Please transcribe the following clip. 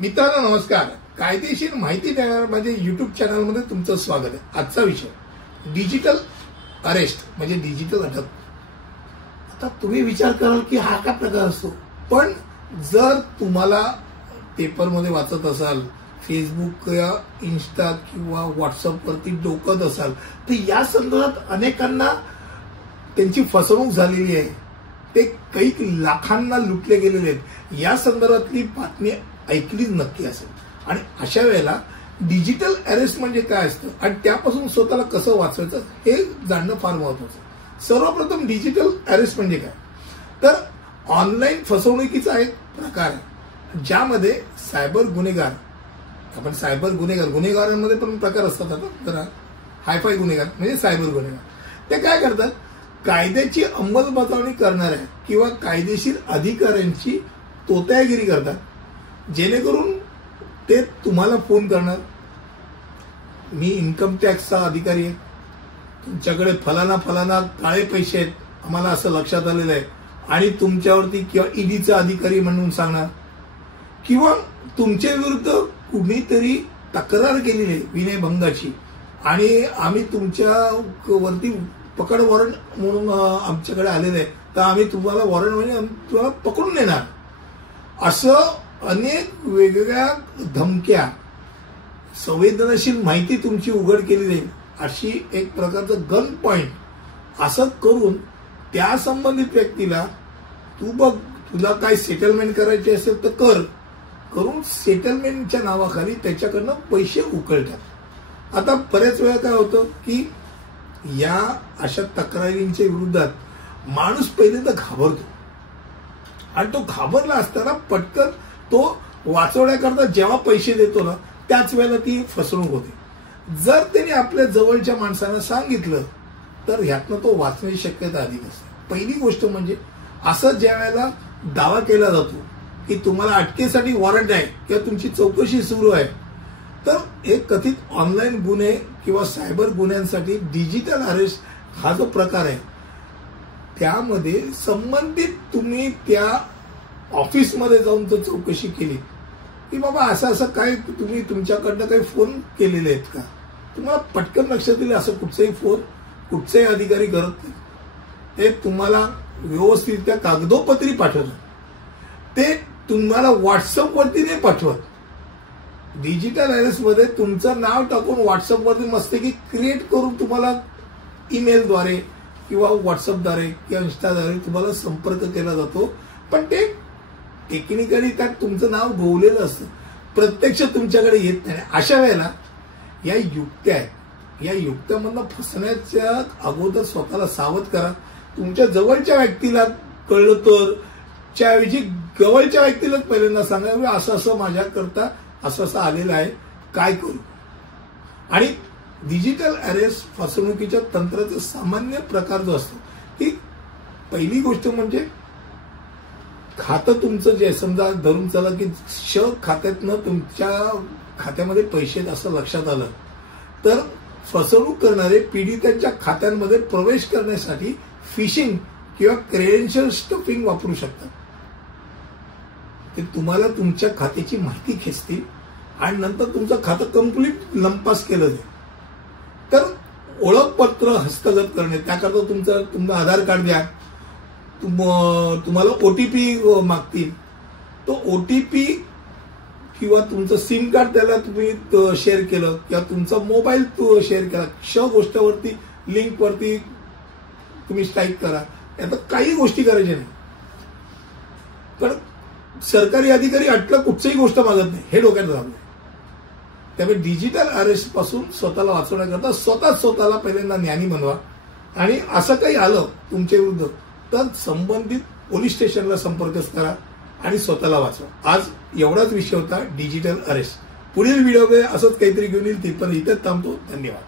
मित्रांनो नमस्कार. कायदेशीर माहिती देणाऱ्या माझ्या YouTube चॅनलमध्ये तुमचं स्वागत आहे. आजचा विषय डिजिटल अरेस्ट म्हणजे डिजिटल अटक. आता तुम्ही विचार कराल की हा काय प्रकार असतो, पण जर तुम्हाला पेपरमध्ये वाचत असाल, फेसबुक या इन्स्टा किंवा व्हॉट्सअप वरती डोकत असाल तर या संदर्भात अनेकांना त्यांची फसवणूक झालेली आहे. ते काही लाखांना लुटले गेलेले आहेत. या संदर्भातली बातमी ऐकलीच नक्की असेल. आणि अशा वेळेला डिजिटल अरेस्ट म्हणजे काय असतं आणि त्यापासून स्वतःला कसं वाचवायचं हे जाणणं फार महत्वाचं. सर्वप्रथम डिजिटल अरेस्ट म्हणजे काय, तर ऑनलाईन फसवणुकीचा एक प्रकार आहे ज्यामध्ये सायबर गुन्हेगार, आपण सायबर गुन्हेगारांमध्ये पण प्रकार असतात. आता जरा हायफाय गुन्हेगार म्हणजे सायबर गुन्हेगार, ते काय करतात, कायद्याची अंमलबजावणी करणाऱ्या किंवा कायदेशीर अधिकाऱ्यांची तोतागिरी करतात, जेणेकरून ते तुम्हाला फोन करणार, मी इन्कम टॅक्सचा अधिकारी आहे, तुमच्याकडे फलाना काळे पैसे आहेत, आम्हाला असं लक्षात आलेलं आहे, आणि तुमच्यावरती किंवा ईडीचा अधिकारी म्हणून सांगणार, किंवा तुमच्या विरुद्ध कुणीतरी तक्रार केलेली आहे विनयभंगाची आणि आम्ही तुमच्या वरती पकड वॉरंट म्हणून आमच्याकडे आलेलं आहे, तर आम्ही तुम्हाला वॉरंट म्हणजे तुम्हाला पकडून नेणार. असं अनेक वेगवेगळ्या धमक्या, संवेदनशील माहिती तुमची उघड केली जाईल अशी एक प्रकारचं गन पॉइंट असं करून त्या संबंधित व्यक्तीला तू बघ तुला काय सेटलमेंट करायचे असेल तर करून सेटलमेंटच्या नावाखाली त्याच्याकडनं पैसे उकळतात. आता बऱ्याच वेळा काय होतं की या अशा तक्रारींच्या विरोधात माणूस पहिल्यांदा घाबरतो आणि तो घाबरला असताना पटकन तो वाचवण्याकरता जेव्हा पैसे देतो ना त्याच वेळेला ती फसवणूक होते. जर त्याने आपल्या जवळच्या माणसांना सांगितलं तर ह्यातनं तो वाचण्याची शक्यता अधिक असते. पहिली गोष्ट म्हणजे असं ज्या वेळेला दावा केला जातो की तुम्हाला अटकेसाठी वॉरंट आहे किंवा तुमची चौकशी सुरू आहे, तर एक कथित ऑनलाईन गुन्हे किंवा सायबर गुन्ह्यांसाठी डिजिटल अरेस्ट हा जो प्रकार आहे त्यामध्ये संबंधित तुम्ही त्या ऑफिसमध्ये जाऊन जर चौकशी केली की बाबा असं काय तुम्ही तुमच्याकडनं काही फोन केलेले आहेत का, तुम्हाला पटकन लक्षात येईल असं कुठचाही फोन कुठचाही अधिकारी करत नाही. ते तुम्हाला व्यवस्थित कागदोपत्री पाठवतात, ते तुम्हाला व्हॉट्सअपवरती नाही पाठवत. डिजिटल अरेस्ट मध्ये तुमचं नाव टाकून व्हॉट्सअपवरती मस्तपैकी क्रिएट करून तुम्हाला ईमेलद्वारे किंवा व्हॉट्सअपद्वारे किंवा इन्स्टाद्वारे तुम्हाला संपर्क केला जातो, पण ते टेक्निकली त्यात तुमचं नाव गोवलेलं असतं, प्रत्यक्ष तुमच्याकडे येत नाही. अशा वेळेला या युक्त्या आहेत, या युक्त्यामधनं फसण्याच्या अगोदर स्वतःला सावध करा. तुमच्या जवळच्या व्यक्तीला कळलं तर त्याऐवजी जवळच्या व्यक्तीलाच पहिल्यांदा सांगा असं माझ्याकरता असं आलेलं आहे, काय करू. आणि डिजिटल अरेस्ट फसवणुकीच्या तंत्राचा सामान्य प्रकार जो असतो की पहिली गोष्ट म्हणजे खातं तुमचं जे समजा धरून चला की खात्यातनं तुमच्या खात्यामध्ये पैसे असं लक्षात आलं तर फसवणूक करणारे पीडितांच्या खात्यांमध्ये प्रवेश करण्यासाठी फिशिंग किंवा क्रेडेन्शियल स्टफिंग वापरू शकतात. ते तुम्हाला तुमच्या खात्याची माहिती खेचतील आणि नंतर तुमचं खातं कंप्लीट लंपास केलं जाईल. तर ओळखपत्र हस्तगत करणे, त्याकरता तुमचं आधार कार्ड द्या, तुम्हाला ओटीपी मागतील, तो ओटीपी किंवा तुमचं सिम कार्ड त्याला तुम्ही शेअर केलं किंवा तुमचा मोबाईल शेअर केला, गोष्टीवरती लिंकवरती तुम्ही स्ट्राईक करा, यात काही गोष्टी करायच्या नाही. पण सरकारी अधिकारी अटलं कुठचीही गोष्ट मागत नाही, हे डोक्यात राहतं. त्यामुळे डिजिटल अरेस्ट पासून स्वतःला वाचवण्याकरता स्वतःला पहिल्यांदा ज्ञानी बनवा. आणि असं काही आलं तुमच्या विरुद्ध तर संबंधित पोलीस स्टेशनला संपर्क करा आणि स्वतःला वाचवा. आज एवढाच विषय होता डिजिटल अरेस्ट. पुढील व्हिडिओमध्ये असंच काहीतरी घेऊन येईल, ती पण इथेच थांबतो. धन्यवाद.